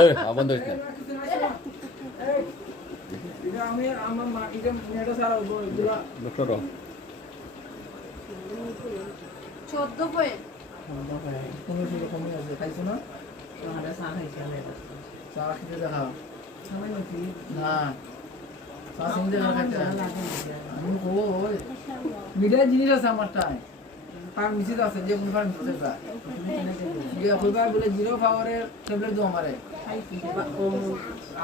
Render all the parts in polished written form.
এই বন্ধ হইছে না এটা আমি আমার মা এটা নেটা সারা এগুলা ডক্টর 14 পয়েন্ট কোনো কিছু কমে আছে খাইছো না তোমাদের চা খাইছে আমি চা খেতে দেখাও সবাই নাকি না চা সিনতে খাইতে লাগে আমি কই মিডিয়া জিনিস আছে আমারটাই ফার্মেসি আছে যে কোন ফার্মেসি আছে যে কইবা বলে জিরো পাওয়ারের ট্যাবলেট দাও আমারে খাইছি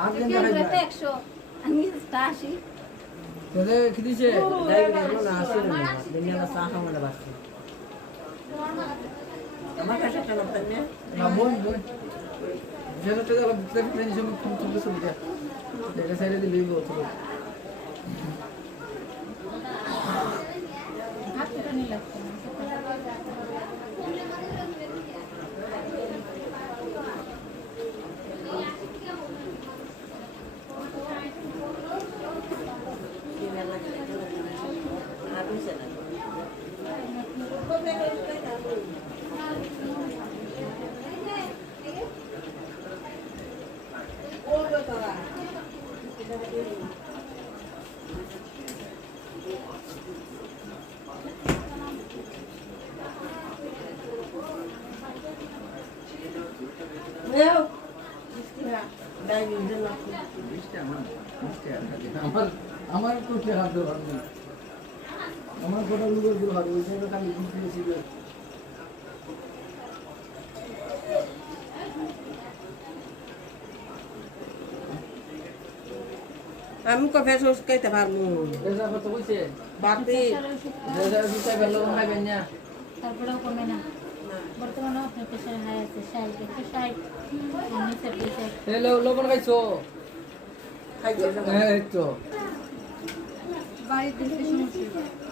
আজ দিন কেউ দেখাই বলে 100 আমি 80 তোদের কি দিছে ডায়াবেটিস না আসলে না দুনিয়া চা খাওয়া না বাস আমার কাছে কেন তাই না বোন যেটা তো আবার দেখতে নিছ আমি ফোন করতে সুবিধা দেখে সাইডে দিলেই বলতো হাতটা নিয়ে লাগছে আমার কোথায় হাত ধর আমার কোটা লুগো গুলো হাত ওই জায়গা খালি দিয়েছিল আমি কফি সস খাইতে পারবো এসা কত কইছে বাতি দেশা দিতে গেল না বেন্যা তারপরেও কমে না বর্তমানে আপনার প্রেশার হাই আছে 60 নিচে প্রেশার হ্যালো লবণ খাইছো খাইতে এই তো বাড়িতে সমস্যা